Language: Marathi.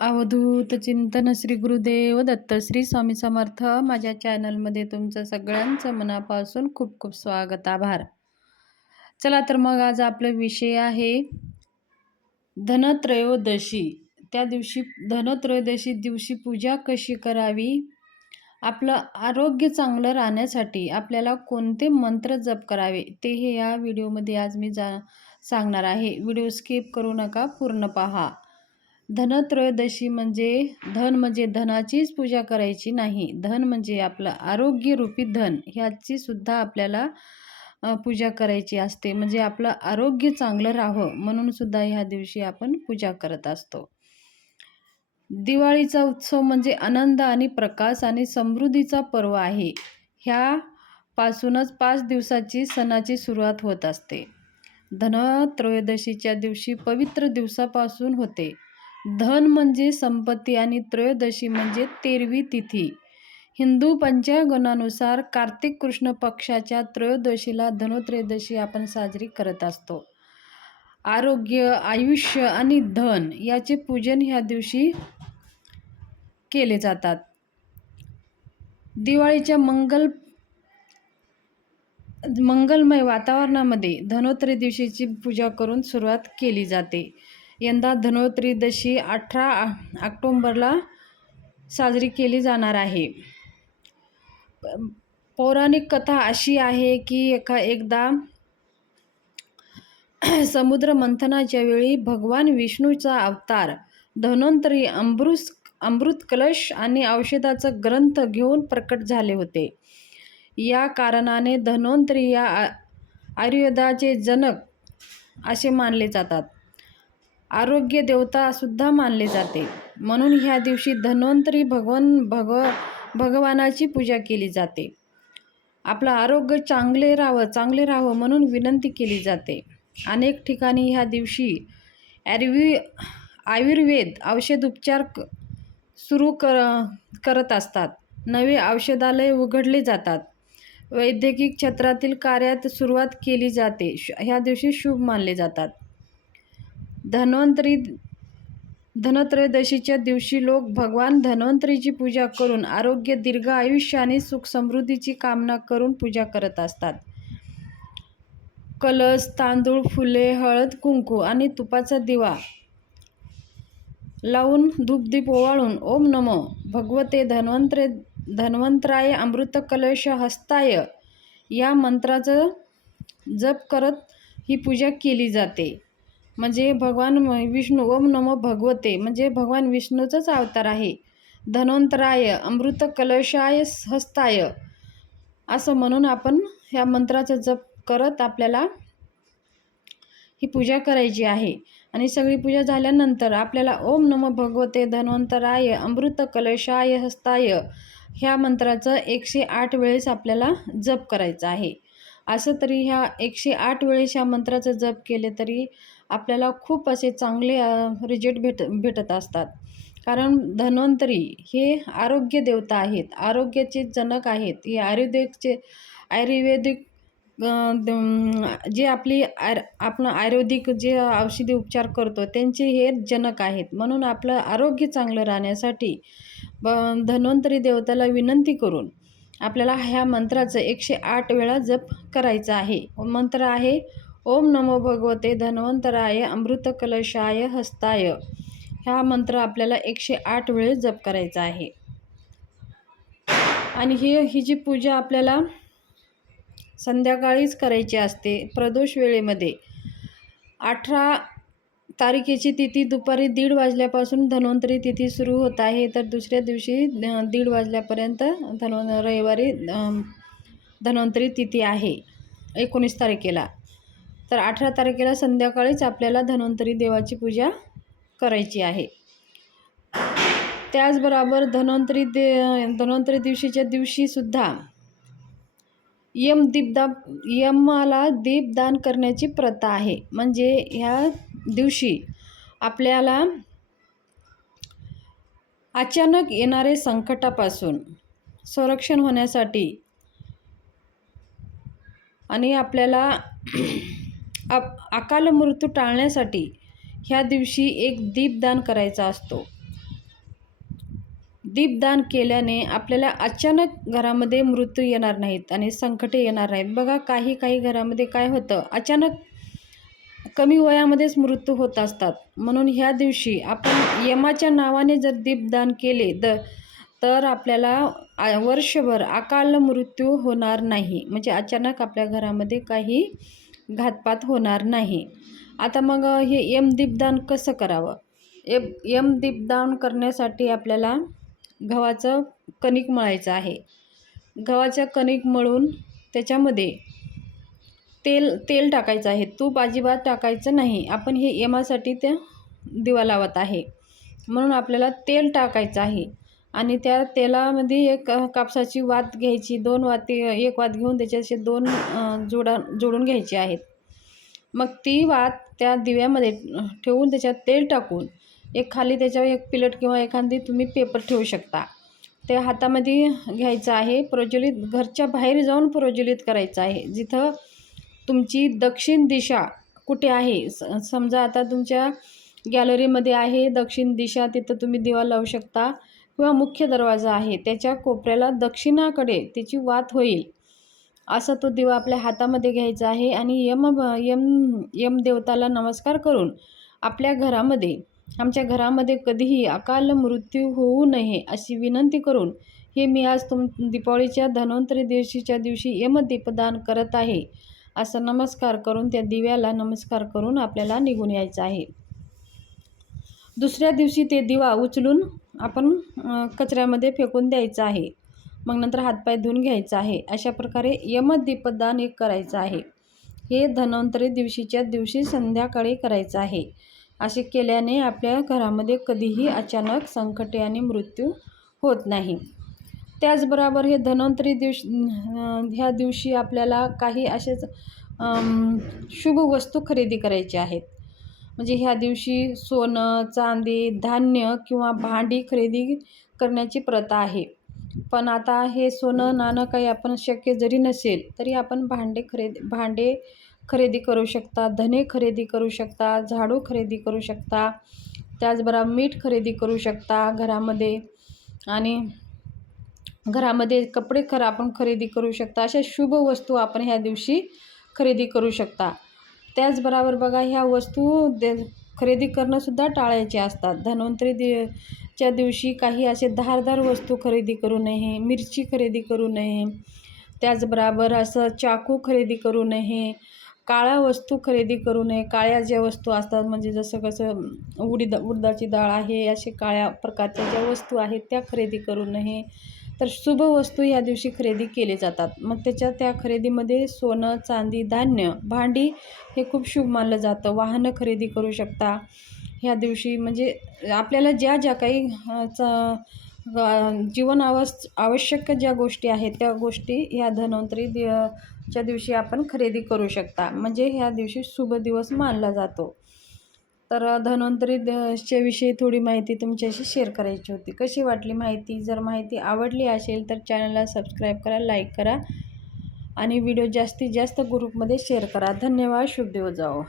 अवधूत चिंतन श्री गुरुदेव दत्त श्री स्वामी समर्थ. माझ्या चॅनलमध्ये तुमचं सगळ्यांचं मनापासून खूप खूप स्वागत, आभार. चला तर मग आज आपला विषय आहे धनत्रयोदशी. त्या दिवशी धनत्रयोदशी दिवशी पूजा कशी करावी, आपलं आरोग्य चांगलं राहण्यासाठी आपल्याला कोणते मंत्र जप करावे ते हे या व्हिडिओमध्ये आज मी सांगणार आहे. व्हिडिओ स्किप करू नका, पूर्ण पहा. धनत्रयोदशी म्हणजे धनाचीच पूजा करायची नाही. धन म्हणजे आपलं आरोग्यरूपी धन, ह्याची सुद्धा आपल्याला पूजा करायची असते. म्हणजे आपलं आरोग्य चांगलं राहावं म्हणून सुद्धा ह्या दिवशी आपण पूजा करत असतो. दिवाळीचा उत्सव म्हणजे आनंद आणि प्रकाश आणि समृद्धीचा पर्व आहे. ह्यापासूनच 5 दिवसाची सणाची सुरुवात होत असते. धनत्रयोदशीच्या दिवशी पवित्र दिवसापासून होते. धन म्हणजे संपत्ती आणि त्रयोदशी म्हणजे 13वी तिथी. हिंदू पंचांगानुसार कार्तिक कृष्ण पक्षाच्या त्रयोदशीला धनत्रयोदशी आपण साजरी करत असतो. आरोग्य, आयुष्य आणि धन याचे पूजन ह्या दिवशी केले जातात. दिवाळीच्या मंगलमय वातावरणामध्ये धनत्रयोदशीची पूजा करून सुरुवात केली जाते. यंदा धनत्रयोदशी 18 ऑक्टोबरला साजरी केली जाणार आहे. पौराणिक कथा अशी आहे की एकदा समुद्र मंथनाच्या वेळी भगवान विष्णूचा अवतार धन्वंतरी अमृत कलश आणि औषधाचा ग्रंथ घेऊन प्रकट झाले होते. या कारणाने धन्वंतरी या आयुर्वेदाचे जनक असे मानले जातात. आरोग्य देवता सुद्धा मानले जाते. म्हणून ह्या दिवशी धन्वंतरी भगवानाची पूजा केली जाते. आपलं आरोग्य चांगले राहावं म्हणून विनंती केली जाते. अनेक ठिकाणी ह्या दिवशी आयुर्वेद औषधोपचार सुरू करत असतात. नवे औषधालय उघडले जातात. वैद्यकीय क्षेत्रातील कार्यात सुरुवात केली जाते. ह्या दिवशी शुभ मानले जातात. धनत्रयोदशीच्या दिवशी लोक भगवान धन्वंतरीची पूजा करून आरोग्य, दीर्घ आयुष्य आणि सुख समृद्धीची कामना करून पूजा करत असतात. कलश, तांदूळ, फुले, हळद, कुंकू आणि तुपाचा दिवा लावून धूपदीप ओवाळून ओम नमो भगवते धन्वंतराय अमृत कलश हस्ताय या मंत्राचा जप करत ही पूजा केली जाते. म्हणजे भगवान विष्णू, ओम नमो भगवते म्हणजे भगवान विष्णूचाच अवतार आहे. धन्वंतराय अमृत कलशाय हस्ताय असं म्हणून आपण ह्या मंत्राचा जप करत आपल्याला ही पूजा करायची आहे. आणि सगळी पूजा झाल्यानंतर आपल्याला ओम नमो भगवते धन्वंतराय अमृत कलशाय हस्ताय ह्या मंत्राचं 108 वेळेस आपल्याला जप करायचा आहे. असं तरी ह्या 108 वेळेस ह्या मंत्राचं जप केले तरी आपल्याला खूप असे चांगले रिझल्ट भेटत असतात. कारण धन्वंतरी हे आरोग्य देवता आहेत, आरोग्याचे जनक आहेत. हे आयुर्वेदिक जे आपण आयुर्वेदिक जे औषधी उपचार करतो त्यांचे हे जनक आहेत. म्हणून आपलं आरोग्य चांगलं राहण्यासाठी धन्वंतरी देवताला विनंती करून आपल्याला ह्या मंत्राचं 108 वेळा जप करायचा आहे. मंत्र आहे ओम नमो भगवते धन्वंतराय अमृत कलशाय हस्ताय. हा मंत्र आपल्याला 108 वेळेस जप करायचा आहे. आणि ही जी पूजा आपल्याला संध्याकाळीच करायची असते, प्रदोष वेळेमध्ये. 18 तारखेची तिथी दुपारी 1:30 वाजल्यापासून धन्वंतरी तिथी सुरू होत आहे. तर दुसऱ्या दिवशी 1:30 वाजल्यापर्यंत रविवारी धन्वंतरी तिथी आहे 19 तारखेला. तर 18 तारखेला संध्याकाळीच आपल्याला धन्वंतरी देवाची पूजा करायची आहे. त्याचबरोबर धन्वंतरी दिवशीच्या दिवशीसुद्धा यमाला दीपदान करण्याची प्रथा आहे. म्हणजे ह्या दिवशी आपल्याला अचानक येणारे संकटापासून संरक्षण होण्यासाठी आणि आपल्याला अकाल मृत्यू टाळण्यासाठी ह्या दिवशी एक दीपदान करायचा असतो. दीपदान केल्याने आपल्याला अचानक घरामध्ये मृत्यू येणार नाहीत आणि संकटे येणार नाहीत. बघा काही काही घरामध्ये काय होतं, अचानक कमी वयामध्येच मृत्यू होत असतात. म्हणून ह्या दिवशी आपण यमाच्या नावाने जर दीपदान केले तर आपल्याला वर्षभर अकाल मृत्यू होणार नाही, म्हणजे अचानक आपल्या घरामध्ये काही घातपात होणार नाही. आता मग हे यमदीपदान कसं करावं? यमदीपदान करण्यासाठी आपल्याला गव्हाचं कणिक मळायचं आहे. गव्हाचं कणिक मळून त्याच्यामध्ये तेल टाकायचं आहे. तूप अजिबात टाकायचं नाही. आपण हे यमासाठी ते दिवा लावत आहे म्हणून आपल्याला तेल टाकायचं आहे आणि त्या तेलामध्ये एक कापसाची वात घ्यायची. 2 वाती, 1 वात घेऊन त्याच्याशी 2 जोडून घ्यायचे आहेत. मग ती वात त्या दिव्यामध्ये ठेवून त्याच्यात तेल टाकून एक खाली त्याच्यावर एक पिलट किंवा एखादी तुम्ही पेपर ठेवू शकता. ते हातामध्ये घ्यायचं आहे. प्रज्वलित घरच्या बाहेर जाऊन प्रज्वलित करायचं आहे. जिथं तुमची दक्षिण दिशा कुठे आहे, समजा आता तुमच्या गॅलरीमध्ये आहे दक्षिण दिशा, तिथं तुम्ही दिवा लावू शकता. किंवा मुख्य दरवाजा आहे त्याच्या कोपऱ्याला दक्षिणाकडे त्याची वात होईल असा तो दिवा आपल्या हातामध्ये घ्यायचा आहे आणि यमदेवताला नमस्कार करून आपल्या घरामध्ये, आमच्या घरामध्ये कधीही अकाल मृत्यू होऊ नये अशी विनंती करून हे मी आज दीपावलीच्या धन्वंतरी दिवशी यमदीपदान करत आहे असं नमस्कार करून त्या दिव्याला नमस्कार करून आपल्याला निघून यायचं आहे. दुसऱ्या दिवशी ते दिवा उचलून आपण कचऱ्यामध्ये फेकून द्यायचं आहे. मग नंतर हातपाय धुवून घ्यायचं आहे. अशा प्रकारे यमदीपदान एक करायचं आहे. हे धन्वंतरी दिवशी संध्याकाळी करायचं आहे. असे केल्याने आपल्या घरामध्ये कधीही अचानक संकटे आणि मृत्यू होत नाही. त्याचबरोबर हे धन्वंतरी ह्या दिवशी आपल्याला काही असेच शुभ वस्तू खरेदी करायची आहेत. म्हणजे ह्या दिवशी सोनं, चांदी, धान्य किंवा भांडी खरेदी करण्याची प्रथा आहे. पण आता हे सोनं नाणं काही आपण शक्य जरी नसेल तरी आपण भांडे खरेदी करू शकता, धने खरेदी करू शकता, झाडू खरेदी करू शकता, त्याचबरोबर मीठ खरेदी करू शकता घरामध्ये आणि घरामध्ये कपडे आपण खरेदी करू शकता. अशा शुभ वस्तू आपण ह्या दिवशी खरेदी करू शकता. त्याचबरोबर बघा ह्या वस्तू खरेदी करणंसुद्धा टाळायचे असतात. धन्वंतरीच्या दिवशी काही असे धारदार वस्तू खरेदी करू नये, मिरची खरेदी करू नये, त्याचबरोबर असं चाकू खरेदी करू नये, काळ्या वस्तू खरेदी करू नये. काळ्या ज्या वस्तू असतात म्हणजे जसं कसं उडदाची डाळ आहे, असे काळ्या प्रकारच्या ज्या वस्तू आहेत त्या खरेदी करू नये. तर शुभ वस्तू ह्या दिवशी खरेदी केले जातात. मग त्या खरेदीमध्ये सोनं, चांदी, धान्य, भांडी हे खूप शुभ मानलं जातं. वाहनं खरेदी करू शकता ह्या दिवशी. म्हणजे आपल्याला ज्या काही जीवन आवश्यक ज्या गोष्टी आहेत त्या गोष्टी ह्या धन्वंतरी च्या दिवशी आपण खरेदी करू शकता. म्हणजे ह्या दिवशी शुभ दिवस मानला जातो. तर धन्वंतरीच्या विषयी थोडी माहिती तुमच्याशी शेअर करायची होती. कशी वाटली माहिती? जर माहिती आवडली असेल तर चॅनलला सबस्क्राईब करा, लाईक करा आणि व्हिडिओ जास्तीत जास्त ग्रुपमध्ये शेअर करा. धन्यवाद. शुभ दिवस जाओ.